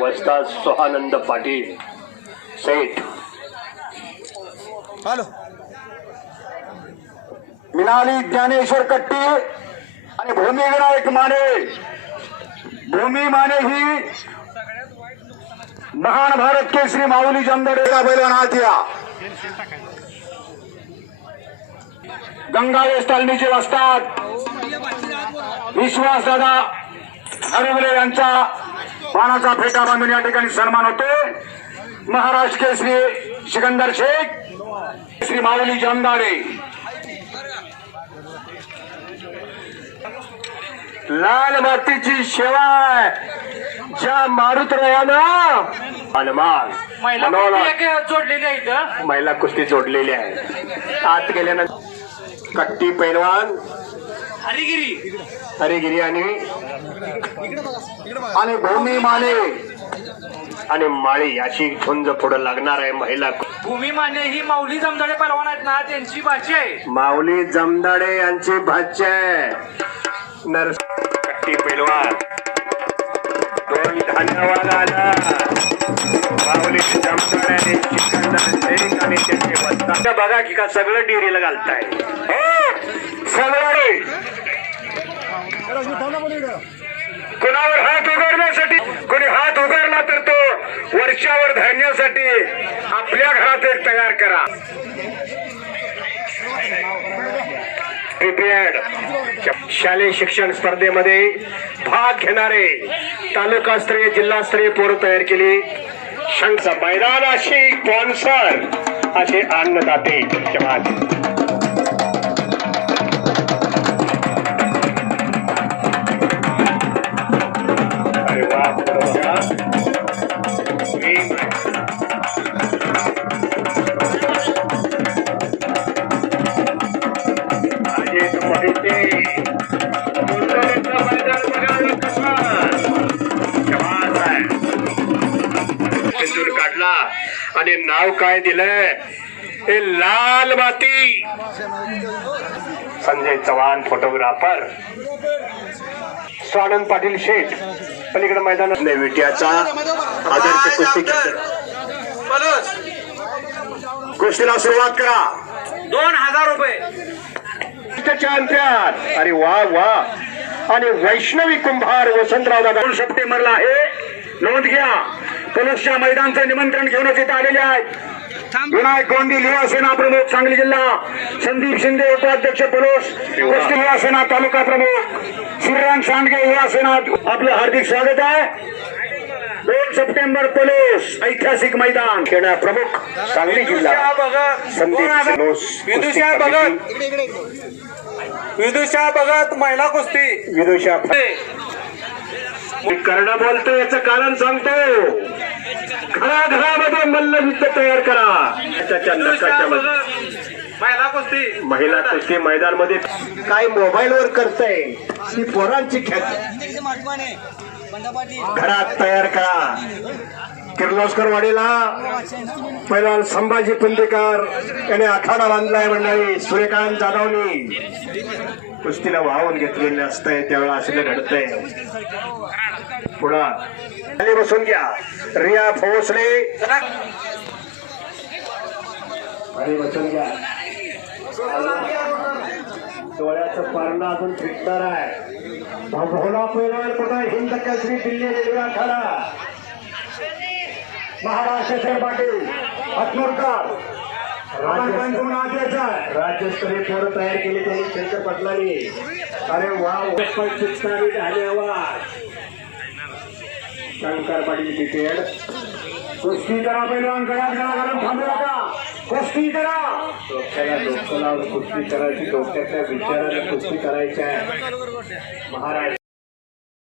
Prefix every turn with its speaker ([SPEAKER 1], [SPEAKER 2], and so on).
[SPEAKER 1] वस्ताद सोहानंद पाटील सेठ.
[SPEAKER 2] हॅलो.
[SPEAKER 3] मिनाली ज्ञानेश्वर कट्टी आणि भूमी विनायक माने. भूमी माने ही महान भारत केसरी माऊली जमदडेला बैलवान हात या गंगावेश तालमीचे वस्तात विश्वास दादा हरवले यांचा मानाचा फेटा बांधून या ठिकाणी सन्मान होतो. महाराष्ट्र केसरी सिकंदर शेख श्री माऊली जमदाडे लाल मातीची शेवा आहे. ज्या मारुतरायानं हनुमान मनोहर
[SPEAKER 2] जोडलेले आहेत
[SPEAKER 1] महिला कुस्ती जोडलेली आहे. आत गेल्यानंतर कट्टी पैलवान
[SPEAKER 2] हरिगिरी.
[SPEAKER 1] हरिगिरी आणि
[SPEAKER 3] आणि भूमी माने.
[SPEAKER 1] आणि माळी अशी झुंज पुढे लागणार आहे महिला.
[SPEAKER 2] भूमी मान्य ही माऊली जमदाडे परवान आहेत ना त्यांची भाची आहे.
[SPEAKER 1] माऊली जमदाडे यांची भाचे नर कट्टी पैलवान. दोन धन्यवाद आला. माऊली जमदाडे आणि सिकंदर शेख आणि त्यांचे. बघा की का सगळं डिरीला घालताय.
[SPEAKER 3] हो सगळे कुणावर हात उघडण्यासाठी कोणी हात उघडला तर तो वर्षावर धरण्यासाठी आपल्या घरात एक तयार करा.
[SPEAKER 1] प्रिपेअर्ड. शालेय शिक्षण स्पर्धेमध्ये भाग घेणारे तालुकास्तरीय जिल्हास्तरीय पोरं तयार केली. शंख मैदानाशी स्पॉन्सर असे अन्नदाते आणि नाव काय दिलंय? हे लाल माती. संजय चव्हाण फोटोग्राफर स्वानंद पाटील शेठ. पलीकडे मैदानात विट्याचा आदर्श कुस्ती केंद्र
[SPEAKER 3] कुस्तीला सुरुवात करा.
[SPEAKER 2] दोन हजार रुपये.
[SPEAKER 1] अंतरात. अरे वा वा. आणि वैष्णवी कुंभार वसंतराव दादा
[SPEAKER 3] दोन सप्टेंबरला आहे. नोंद घ्या. कलशच्या मैदानचं निमंत्रण घेऊनच इथं आलेले आहेत. विनायक गोंडी युवा सेना प्रमुख सांगली जिल्हा. संदीप शिंदे उपाध्यक्ष पलोस कुस्ती युवा सेना तालुका प्रमुख. श्रीराम सांडगे युवा सेना. आपलं हार्दिक स्वागत आहे. दोन सप्टेंबर पलोस ऐतिहासिक मैदान.
[SPEAKER 1] खेळा प्रमुख सांगली जिल्हा. संदीप
[SPEAKER 2] विदुषा भगत विदुषा भगत महिला कुस्ती.
[SPEAKER 1] विदुषा कर्ण बोलतो याचं कारण सांगतो. घराघरामध्ये मल्लयुद्ध तयार करा.
[SPEAKER 2] महिला कुस्ती
[SPEAKER 1] महिला कुस्ती मैदानमध्ये काय मोबाईल वर करताय? ती पोरांची खेळ घरात तयार करा. किर्लोस्कर वाडीला पहिला संभाजी पुंदेकर याने आखाडा बांधलाय मंडळी. सूर्यकांत जाधवनी. कुस्तीला वाहून घेतलेले असतंय त्यावेळेला असले घडतंय. पुढा. खाली बसून घ्या. रिया भोसले. खाली बसून घ्या. डोळ्याचं पारणं अजून फिटणार आहे. भोला पहिला कुठं हिंद केसरी दिल्ली रेल्वे आखाडा. महाराष्ट्र शेर पाटील हतनूरकर राज्यस्तरीय पोरं तयार केली त्यांनी शंकर पाटलांनी. अरे वा धन्यवाद शंकर पाटील डिटेल
[SPEAKER 3] कुस्ती करा पैलवान गळ्यात गळा घालून थांबू नका कुस्ती करा.
[SPEAKER 1] डोक्याला डोकं लावून कुस्ती करायची डोक्यातल्या विचाराने कुस्ती करायची आहे. महाराज